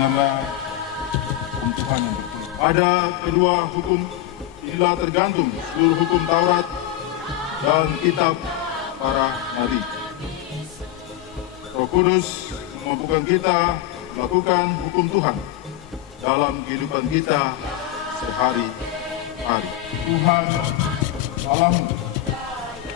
dengarlah hukum Tuhan yang betul. Pada kedua hukum inilah tergantung seluruh hukum Taurat dan kitab para nabi. Roh Kudus memampukan kita melakukan hukum Tuhan dalam kehidupan kita sehari-hari. Tuhan Allahmu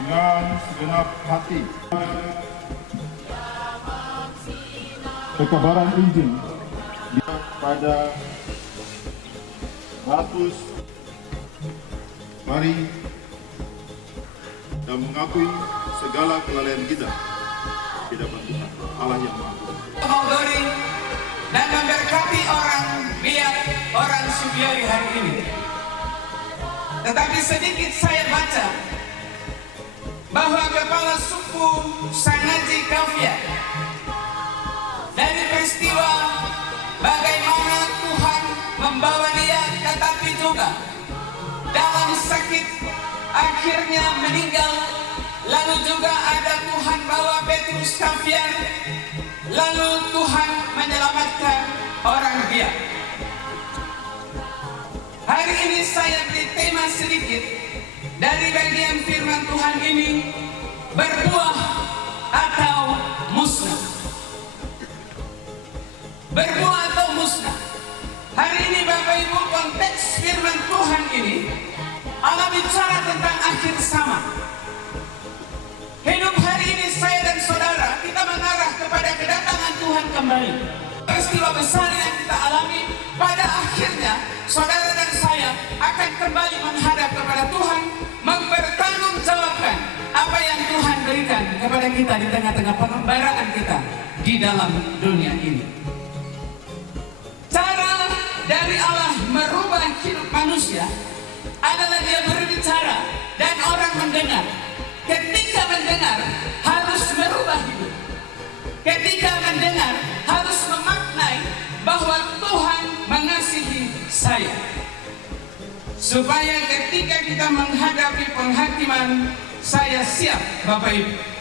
dengan segenap hati. Kekabaran Injil pada ratus, mari dan mengakui segala kelalaian kita di hadapan Tuhan Allah yang Maha Kuasa. Memberi dan memberkati orang biak orang Subiari hari ini. Tetapi sedikit saya baca bahwa kepala suku Sanaji Kafia dari peristiwa bagaimana Tuhan membawa dia, tetapi juga dalam sakit akhirnya meninggal. Lalu juga ada Tuhan bawa Petrus Kafian, lalu Tuhan menyelamatkan orang dia. Hari ini saya beri tema sedikit dari bagian firman Tuhan ini, berbuah atau musnah. Berbuah atau musnah. Hari ini Bapak Ibu, konteks firman Tuhan ini Allah bicara tentang akhir zaman. Hidup hari ini saya dan saudara, kita mengarah kepada kedatangan Tuhan kembali. Peristiwa besar yang kita alami, pada akhirnya saudara dan saya akan kembali menghadap kepada Tuhan, mempertanggungjawabkan apa yang Tuhan berikan kepada kita di tengah-tengah pengembaraan kita di dalam dunia ini. Cara dari Allah merubah hidup manusia adalah dia berbicara dan orang mendengar. Ketika mendengar harus merubah hidup. Ketika mendengar harus memaknai bahwa Tuhan mengasihi saya. Supaya ketika kita menghadapi penghakiman, saya siap, Bapak Ibu.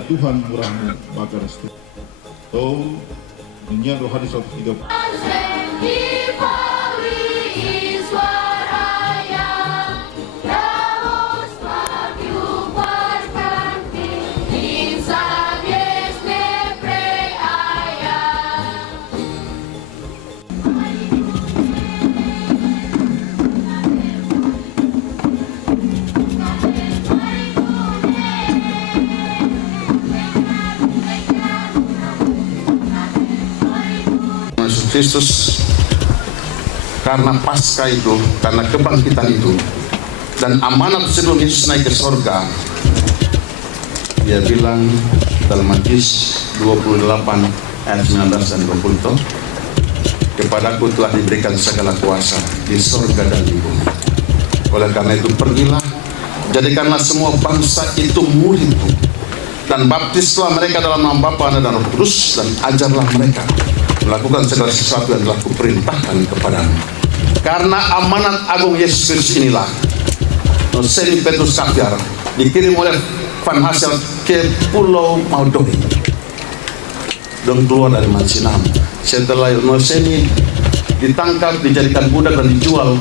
kiranya Tuhan murahmu bagi restu. So, nyanyian rohani 130. Kristus, karena pasca itu, karena kebangkitan itu, dan amanat sebelum Yesus naik ke sorga, dia bilang dalam Matius 28 ayat 19 dan 20 itu, kepadaku telah diberikan segala kuasa di sorga dan di bumi. Oleh karena itu pergilah, jadikanlah semua bangsa itu muridku, dan baptislah mereka dalam nama Bapa dan Roh Kudus, dan ajarlah mereka melakukan segala sesuatu yang telah kuperintahkan kepadamu. Karena amanat agung Yesus Kristus inilah, Noseni Petrus Xavier dikirim oleh Van Hassel ke Pulau Maudoi, dan keluar dari Mansinam. Setelah Noseni ditangkap, dijadikan budak dan dijual,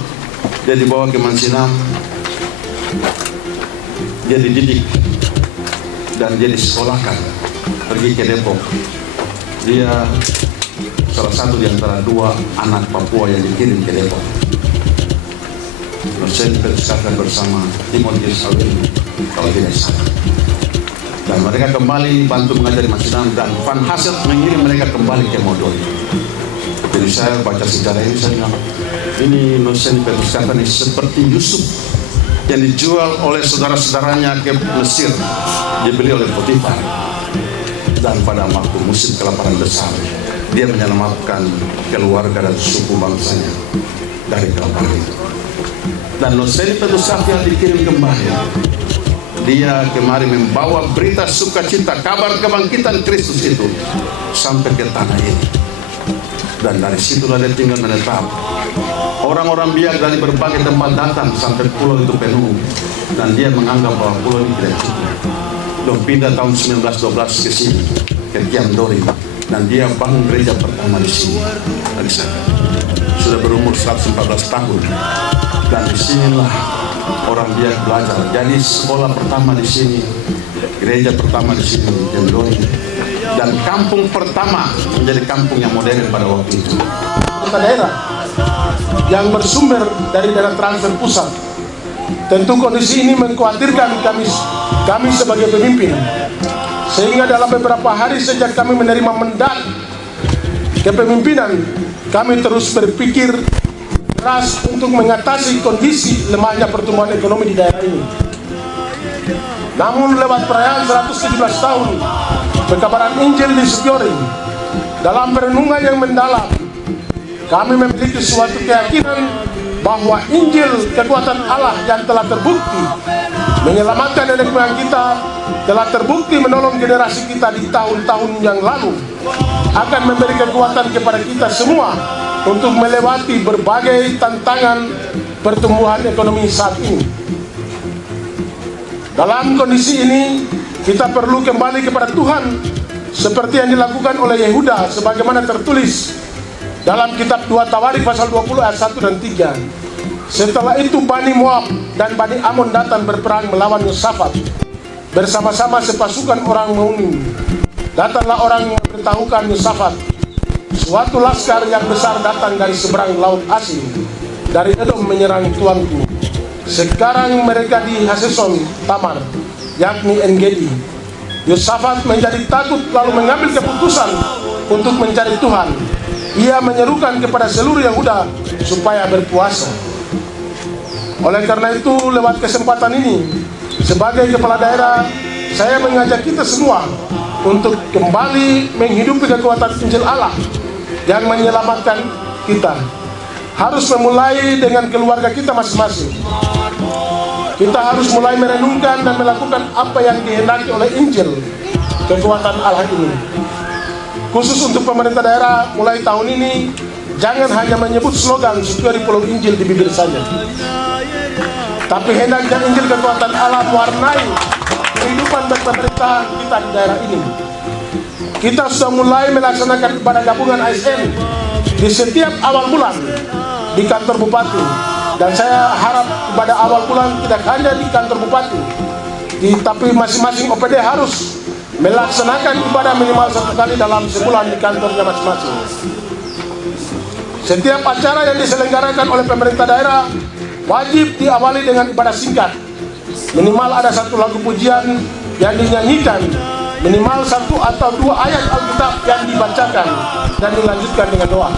dia dibawa ke Mansinam, dia dididik dan dia disekolahkan, pergi ke Depok. Dia salah satu di antara dua anak Papua yang dikirim ke Depok. Noseni Petrus Xavier bersama Timotius Alvin, kalau tidak salah. Dan mereka kembali bantu mengajar di Mansinam, dan Van Hassel mengirim mereka kembali ke Maudoi. Jadi saya baca sejarah ini, saya bilang, ini Noseni Petrus Xavier ini seperti Yusuf yang dijual oleh saudara-saudaranya ke Mesir, dibeli oleh Potifar. Dan pada waktu musim kelaparan besar, dia menyelamatkan keluarga dan suku bangsanya dari kelaparan itu. Dan Noseni Petrus Xavier dikirim kembali. Dia kemari membawa berita sukacita, kabar kebangkitan Kristus itu sampai ke tanah ini. Dan dari situlah dia tinggal menetap. Orang-orang biak dari berbagai tempat datang sampai pulau itu penuh, dan dia menganggap bahwa pulau ini tidak cukup. Dia pindah tahun 1912 ke sini, ke Kiamdori, dan dia bangun gereja pertama di sini. Dari sana sudah berumur 114 tahun, dan disinilah orang biak belajar. Jadi sekolah pertama di sini, gereja pertama di sini, Kiamdori, dan kampung pertama menjadi kampung yang modern pada waktu itu. Daerah yang bersumber dari daerah transfer pusat. Tentu kondisi ini mengkhawatirkan kami sebagai pemimpin, sehingga dalam beberapa hari sejak kami menerima mandat kepemimpinan, kami terus berpikir keras untuk mengatasi kondisi lemahnya pertumbuhan ekonomi di daerah ini. Namun lewat perayaan 117 tahun pekabaran Injil di Supiori, dalam perenungan yang mendalam, kami memiliki suatu keyakinan bahwa Injil kekuatan Allah yang telah terbukti menyelamatkan nenek moyang kita, telah terbukti menolong generasi kita di tahun-tahun yang lalu, akan memberi kekuatan kepada kita semua untuk melewati berbagai tantangan pertumbuhan ekonomi saat ini. Dalam kondisi ini, kita perlu kembali kepada Tuhan seperti yang dilakukan oleh Yehuda sebagaimana tertulis dalam kitab 2 Tawarik pasal 20 ayat 1 dan 3. Setelah itu Bani Moab dan Bani Amon datang berperang melawan Yosafat bersama-sama sepasukan orang Meuni. Datanglah orang memberitahukan Yosafat, suatu laskar yang besar datang dari seberang laut asing, dari Edom menyerang tuanku. Sekarang mereka di Haseson Tamar, yakni En-Gedi. Yosafat menjadi takut lalu mengambil keputusan untuk mencari Tuhan. Ia menyerukan kepada seluruh Yehuda supaya berpuasa. Oleh karena itu, lewat kesempatan ini, sebagai kepala daerah, saya mengajak kita semua untuk kembali menghidupi kekuatan Injil Allah yang menyelamatkan kita. Harus memulai dengan keluarga kita masing-masing. Kita harus mulai merenungkan dan melakukan apa yang dikehendaki oleh Injil kekuatan Allah ini. Khusus untuk pemerintah daerah, mulai tahun ini jangan hanya menyebut slogan Supiori Pulau Injil di bibir saja, tapi hendaknya Injil kekuatan Allah mewarnai kehidupan pemerintahan kita di daerah ini. Kita sudah mulai melaksanakan ibadah gabungan ASN di setiap awal bulan di kantor bupati, dan saya harap ibadah awal bulan tidak hanya di kantor bupati, tapi masing-masing OPD harus melaksanakan ibadah minimal 1 kali dalam sebulan di kantornya masing-masing. Setiap acara yang diselenggarakan oleh pemerintah daerah wajib diawali dengan ibadah singkat. Minimal ada 1 lagu pujian yang dinyanyikan, minimal 1 atau 2 ayat Alkitab yang dibacakan, dan dilanjutkan dengan doa.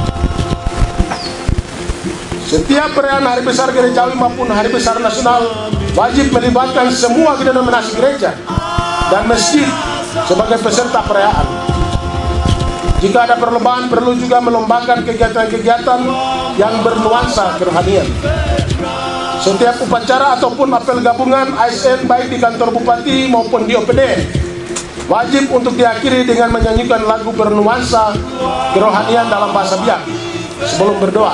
Setiap perayaan hari besar gerejawi maupun hari besar nasional wajib melibatkan semua denominasi gereja dan masjid sebagai peserta perayaan. Jika ada perlombaan, perlu juga melombakan kegiatan-kegiatan yang bernuansa kerohanian. Setiap upacara ataupun apel gabungan ASN baik di kantor bupati maupun di OPD wajib untuk diakhiri dengan menyanyikan lagu bernuansa kerohanian dalam bahasa Biak sebelum berdoa.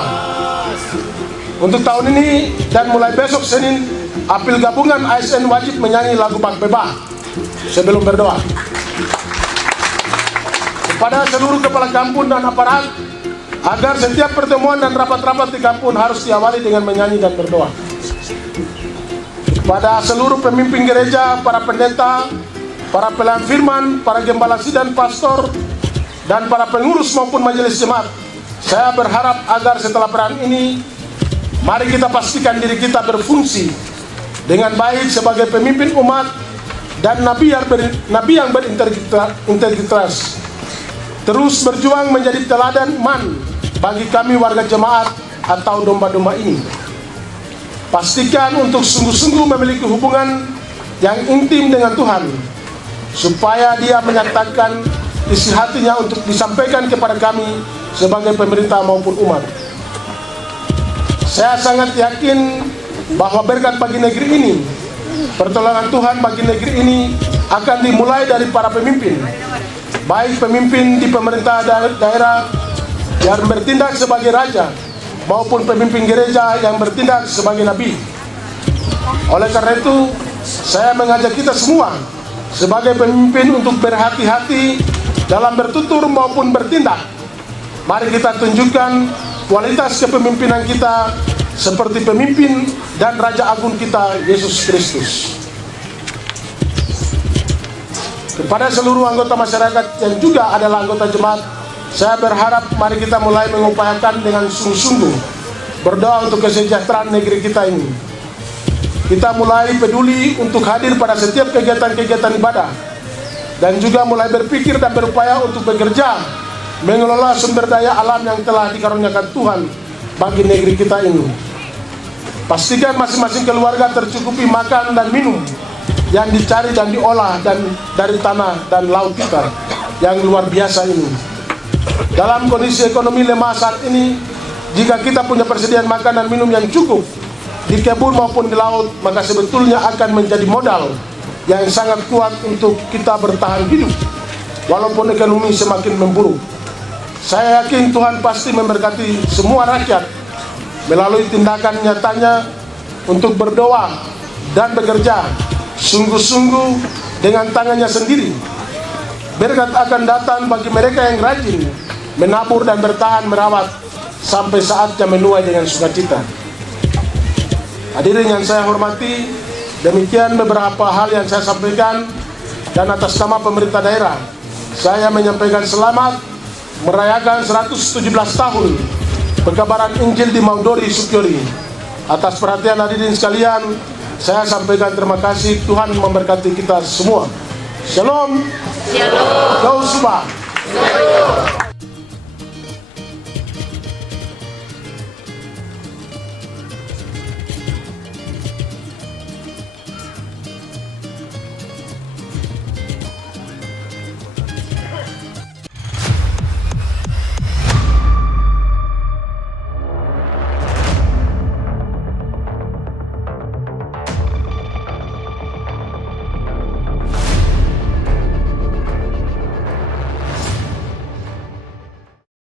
Untuk tahun ini dan mulai besok Senin, apel gabungan ASN wajib menyanyi lagu Bakbeba sebelum berdoa. Kepada seluruh kepala kampung dan aparat, agar setiap pertemuan dan rapat-rapat di kampung harus diawali dengan menyanyi dan berdoa. Kepada seluruh pemimpin gereja, para pendeta, para pelayan firman, para gembala sidang, pastor, dan para pengurus maupun majelis jemaat, saya berharap agar setelah perayaan ini, mari kita pastikan diri kita berfungsi dengan baik sebagai pemimpin umat dan nabi yang berintegritas. Terus berjuang menjadi teladan iman bagi kami warga jemaat atau domba-domba ini. Pastikan untuk sungguh-sungguh memiliki hubungan yang intim dengan Tuhan, supaya Dia menyatakan isi hatinya untuk disampaikan kepada kami sebagai pemerintah maupun umat. Saya sangat yakin bahwa berkat bagi negeri ini, pertolongan Tuhan bagi negeri ini akan dimulai dari para pemimpin, baik pemimpin di pemerintah daerah yang bertindak sebagai raja maupun pemimpin gereja yang bertindak sebagai nabi. Oleh karena itu, saya mengajak kita semua sebagai pemimpin untuk berhati-hati dalam bertutur maupun bertindak. Mari kita tunjukkan kualitas kepemimpinan kita seperti pemimpin dan Raja Agung kita, Yesus Kristus. Kepada seluruh anggota masyarakat yang juga adalah anggota jemaat, saya berharap mari kita mulai mengupayakan dengan sungguh-sungguh berdoa untuk kesejahteraan negeri kita ini. Kita mulai peduli untuk hadir pada setiap kegiatan-kegiatan ibadah, dan juga mulai berpikir dan berupaya untuk bekerja mengelola sumber daya alam yang telah dikaruniakan Tuhan bagi negeri kita ini. Pastikan masing-masing keluarga tercukupi makan dan minum yang dicari dan diolah dan dari tanah dan laut kita yang luar biasa ini. Dalam kondisi ekonomi lemah saat ini, jika kita punya persediaan makan dan minum yang cukup di kebun maupun di laut, maka sebetulnya akan menjadi modal yang sangat kuat untuk kita bertahan hidup walaupun ekonomi semakin memburuk. Saya yakin Tuhan pasti memberkati semua rakyat melalui tindakan nyatanya untuk berdoa dan bekerja sungguh-sungguh dengan tangannya sendiri. Berkat akan datang bagi mereka yang rajin menabur dan bertahan merawat sampai saatnya menuai dengan sukacita. Hadirin yang saya hormati, demikian beberapa hal yang saya sampaikan, dan atas nama pemerintah daerah saya menyampaikan selamat merayakan 117 tahun pekabaran Injil di Maudori Sukyori. Atas perhatian hadirin sekalian, saya sampaikan terima kasih. Tuhan memberkati kita semua. Shalom. Shalom. Gau Subah.